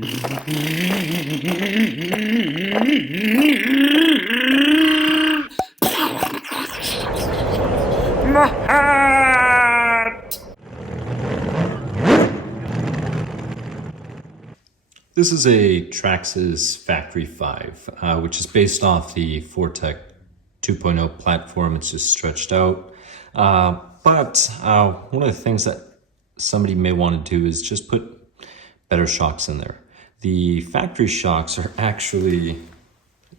This is a Traxxas Factory Five, which is based off the Hitec 2.0 platform. It's just stretched out. But one of the things that somebody may want to do is just put better shocks in there. The factory shocks are actually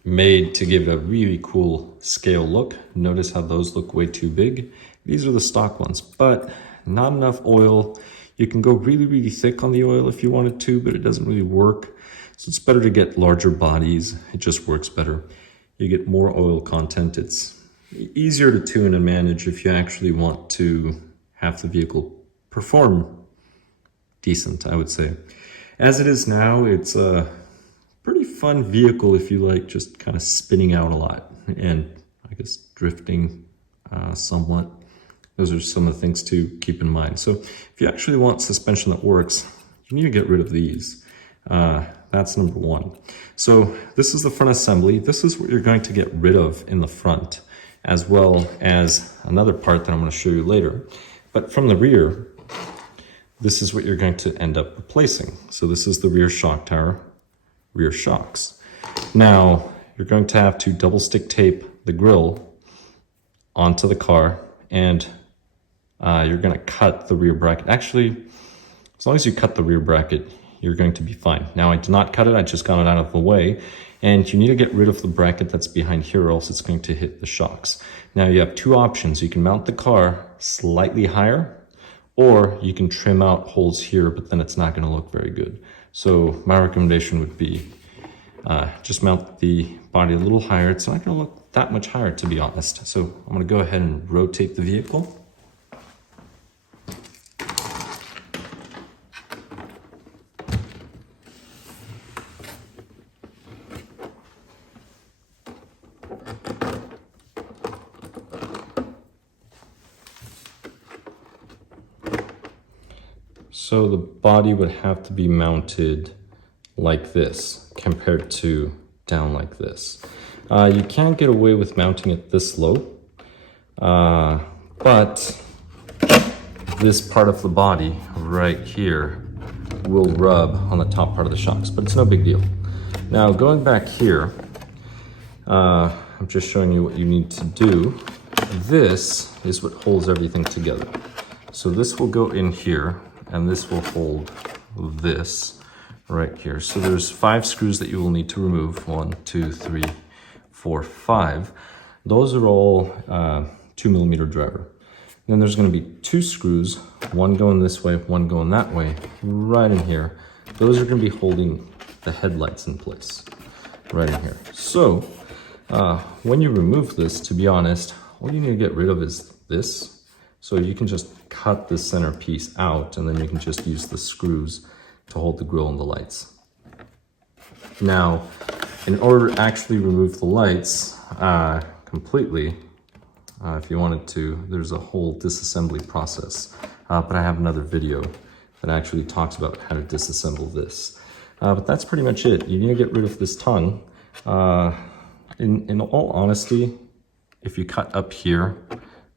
made to give a really cool scale look. Notice how those look way too big. These are the stock ones, but not enough oil. You can go really, really thick on the oil if you wanted to, but it doesn't really work. So it's better to get larger bodies. It just works better. You get more oil content. It's easier to tune and manage if you actually want to have the vehicle perform decent, I would say. As it is now, it's a pretty fun vehicle if you like just kind of spinning out a lot and I guess drifting somewhat. Those are some of the things to keep in mind. So if you actually want suspension that works, you need to get rid of these. That's number one. So this is the front assembly. This is what you're going to get rid of in the front, as well as another part that I'm going to show you later. But from the rear, this is what you're going to end up replacing. So this is the rear shock tower, rear shocks. Now, you're going to have to double stick tape the grille onto the car, and you're going to cut the rear bracket. Actually, as long as you cut the rear bracket, you're going to be fine. Now, I did not cut it. I just got it out of the way. And you need to get rid of the bracket that's behind here, or else it's going to hit the shocks. Now, you have two options. You can mount the car slightly higher, or you can trim out holes here, but then it's not going to look very good. So my recommendation would be just mount the body a little higher. It's not going to look that much higher, to be honest. So I'm going to go ahead and rotate the vehicle. So the body would have to be mounted like this compared to down like this. You can't get away with mounting it this low, but this part of the body right here will rub on the top part of the shocks, but it's no big deal. Now going back here, I'm just showing you what you need to do. This is what holds everything together. So this will go in here, and this will hold this right here. So there's 5 screws that you will need to remove. 1, 2, 3, 4, 5. Those are all 2mm driver. Then there's going to be 2 screws, one going this way, one going that way, right in here. Those are going to be holding the headlights in place, right in here. So when you remove this, to be honest, all you need to get rid of is this. So you can just cut the center piece out, and then you can just use the screws to hold the grille and the lights. Now, in order to actually remove the lights completely, if you wanted to, there's a whole disassembly process. But I have another video that actually talks about how to disassemble this. But that's pretty much it. You need to get rid of this tongue. In all honesty, if you cut up here,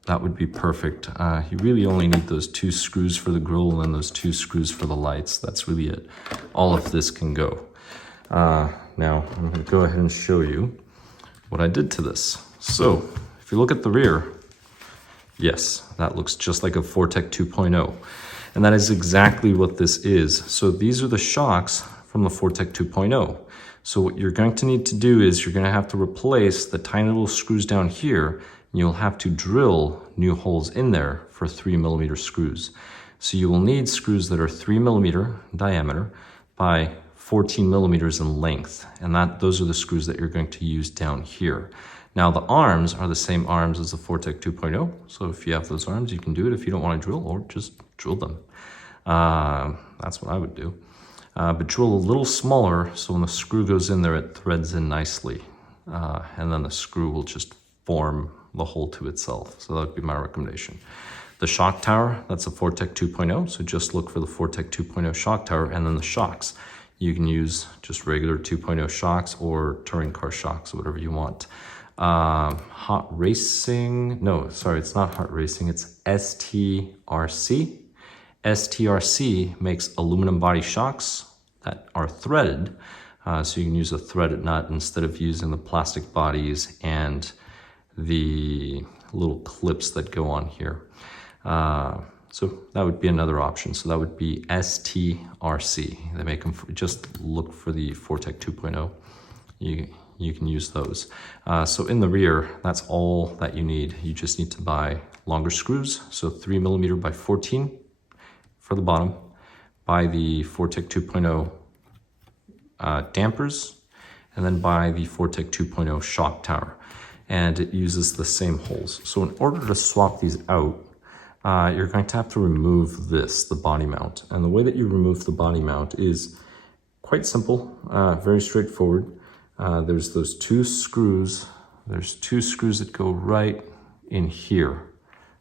that would be perfect. You really only need those 2 screws for the grille and those 2 screws for the lights. That's really it. All of this can go. Now, I'm going to go ahead and show you what I did to this. So, if you look at the rear, yes, that looks just like a Hitec 2.0. And that is exactly what this is. So these are the shocks from the Hitec 2.0. So what you're going to need to do is you're going to have to replace the tiny little screws down here. You'll have to drill new holes in there for 3mm screws. So you will need screws that are 3mm diameter by 14mm in length. And those are the screws that you're going to use down here. Now the arms are the same arms as the Hitec 2.0. So if you have those arms, you can do it if you don't want to drill, or just drill them. That's what I would do. But drill a little smaller so when the screw goes in there, it threads in nicely. And then the screw will just form the hole to itself. So that would be my recommendation. The shock tower, that's a Hitec 2.0. So just look for the Hitec 2.0 shock tower, and then the shocks. You can use just regular 2.0 shocks or touring car shocks, whatever you want. Hot Racing, no, sorry, it's not Hot Racing, it's STRC. STRC makes aluminum body shocks that are threaded, so you can use a threaded nut instead of using the plastic bodies and the little clips that go on here. So that would be another option. So that would be STRC. They make them just look for the Fortec 2.0. You can use those. So in the rear, that's all that you need. You just need to buy longer screws. So 3mm by 14 for the bottom. Buy the Fortec 2.0 dampers, and then buy the Fortec 2.0 shock tower. And it uses the same holes. So in order to swap these out, you're going to have to remove this, the body mount. And the way that you remove the body mount is quite simple, very straightforward. There's those two screws. There's two screws that go right in here.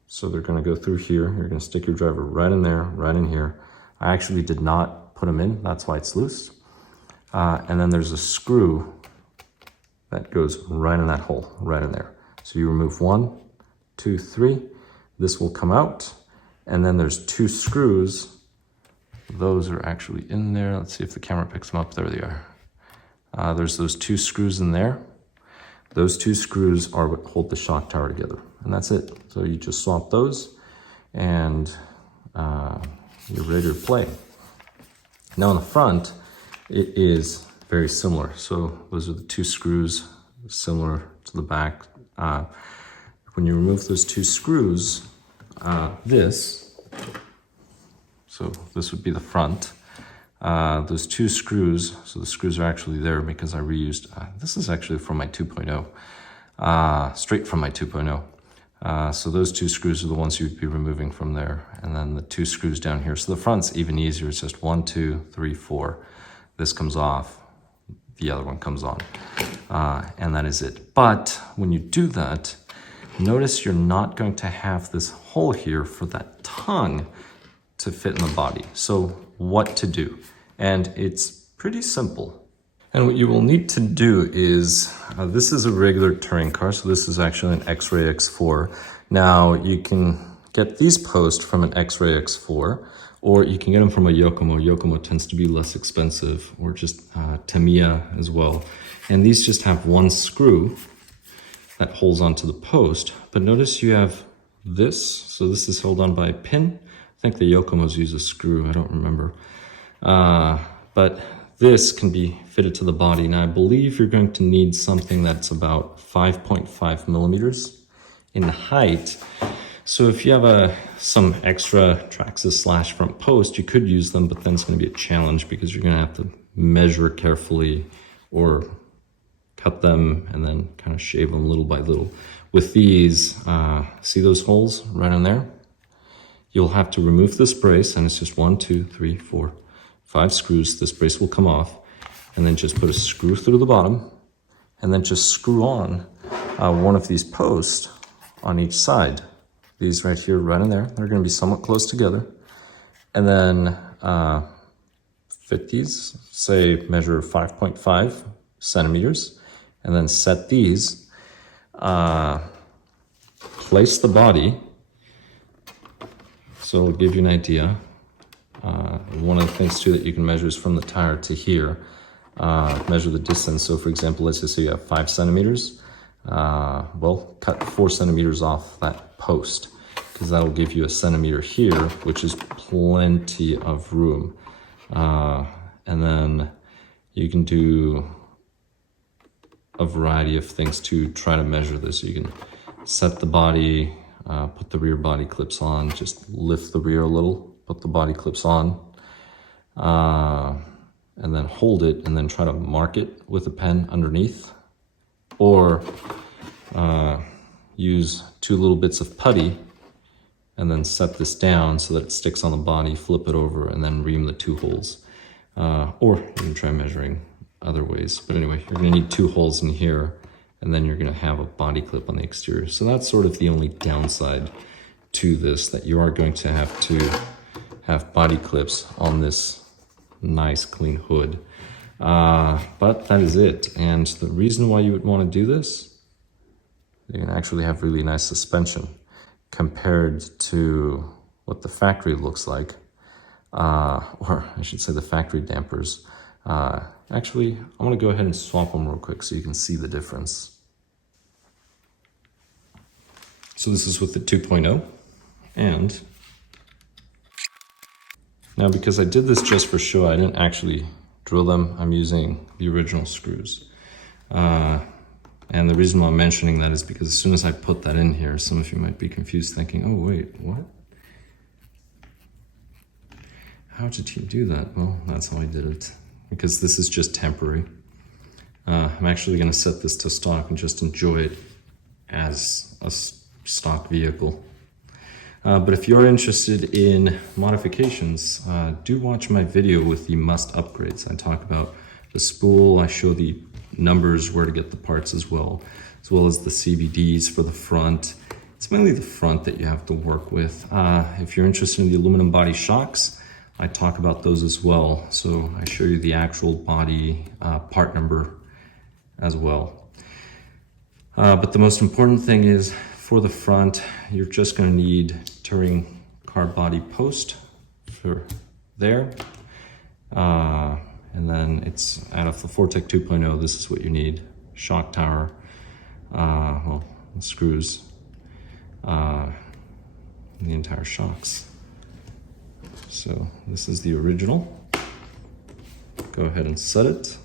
So they're going to go through here. You're going to stick your driver right in there, right in here. I actually did not put them in. That's why it's loose. And then there's a screw that goes right in that hole, right in there. So you remove 1, 2, 3. This will come out. And then there's two screws. Those are actually in there. Let's see if the camera picks them up. There they are. There's those two screws in there. Those two screws are what hold the shock tower together. And that's it. So you just swap those and you're ready to play. Now on the front, it is very similar. So those are the two screws similar to the back. When you remove those two screws, so this would be the front. Those two screws, so the screws are actually there because I reused, this is actually from my 2.0, straight from my 2.0. So those two screws are the ones you'd be removing from there. And then the two screws down here. So the front's even easier. It's just 1, 2, 3, 4. This comes off, the other one comes on. And that is it. But when you do that, notice you're not going to have this hole here for that tongue to fit in the body. So what to do? And it's pretty simple. And what you will need to do is, this is a regular touring car, so this is actually an X-Ray X4. Now you can get these posts from an X-Ray X4, or you can get them from a Yokomo. Yokomo tends to be less expensive, or just Tamiya as well. And these just have one screw that holds onto the post. But notice you have this, so this is held on by a pin. I think the Yokomos use a screw, I don't remember. But this can be fitted to the body. Now I believe you're going to need something that's about 5.5 millimeters in height. So if you have some extra Traxxas / front post, you could use them, but then it's going to be a challenge because you're going to have to measure carefully or cut them and then kind of shave them little by little. With these, see those holes right in there? You'll have to remove this brace, and it's just 1, 2, 3, 4, 5 screws. This brace will come off, and then just put a screw through the bottom, and then just screw on one of these posts on each side. These right here, right in there, they're going to be somewhat close together. And then fit these, say measure 5.5 centimeters, and then set these, place the body. So it'll give you an idea. One of the things too that you can measure is from the tire to here. Measure the distance. So for example, let's just say you have 5 centimeters. Well, cut 4 centimeters off that post, because that'll give you a centimeter here, which is plenty of room. And then you can do a variety of things to try to measure this. You can set the body, put the rear body clips on, just lift the rear a little, put the body clips on, and then hold it and then try to mark it with a pen underneath. Or use 2 little bits of putty and then set this down so that it sticks on the body, flip it over, and then ream the 2 holes. Or you can try measuring other ways. But anyway, you're going to need 2 holes in here, and then you're going to have a body clip on the exterior. So that's sort of the only downside to this, that you are going to have body clips on this nice clean hood. But that is it. And the reason why you would want to do this, you can actually have really nice suspension compared to what the factory looks like. Or I should say the factory dampers. Actually, I'm gonna go ahead and swap them real quick so you can see the difference. So this is with the 2.0, and now because I did this just for show, I didn't actually drill them. I'm using the original screws. And the reason why I'm mentioning that is because as soon as I put that in here, some of you might be confused thinking, oh wait, what? How did he do that? Well, that's how I did it, because this is just temporary. I'm actually going to set this to stock and just enjoy it as a stock vehicle. But if you're interested in modifications, do watch my video with the must upgrades. I talk about the spool, I show the numbers, where to get the parts as well as the CVDs for the front. It's mainly the front that you have to work with. If you're interested in the aluminum body shocks, I talk about those as well. So I show you the actual body part number as well. But the most important thing is for the front, you're just going to need touring car body post for there. And then it's out of the Hitec 2.0, this is what you need. Shock tower, well, screws, and the entire shocks. So this is the original. Go ahead and set it.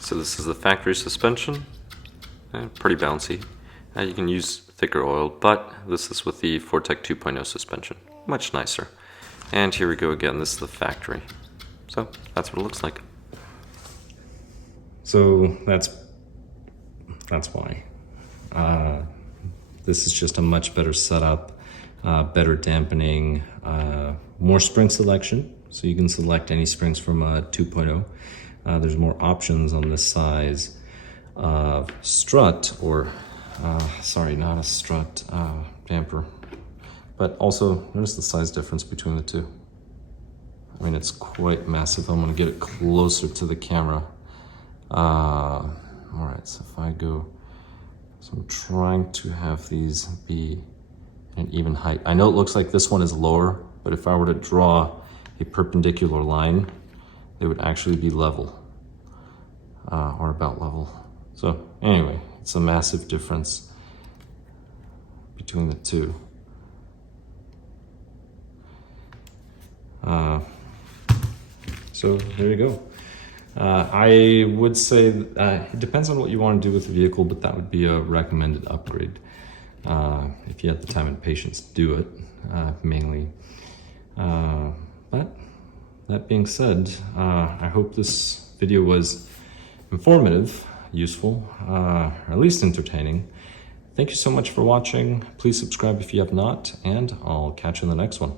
So this is the factory suspension, pretty bouncy. You can use thicker oil, but this is with the Hitec 2.0 suspension, much nicer. And here we go again, this is the factory. So that's what it looks like. So that's why. This is just a much better setup, better dampening, more spring selection. So you can select any springs from 2.0. There's more options on this size of strut, or sorry, not a strut, damper. But also, notice the size difference between the two. I mean, it's quite massive. I'm gonna get it closer to the camera. All right, so if I go, so I'm trying to have these be an even height. I know it looks like this one is lower, but if I were to draw a perpendicular line, they would actually be level, or about level. So anyway, it's a massive difference between the two. So there you go. I would say it depends on what you want to do with the vehicle, but that would be a recommended upgrade. If you have the time and patience to do it, mainly. But that being said, I hope this video was informative, useful, or at least entertaining. Thank you so much for watching. Please subscribe if you have not, and I'll catch you in the next one.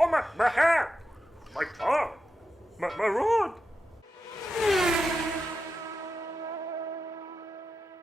Oh, my hair! My tongue! My rod!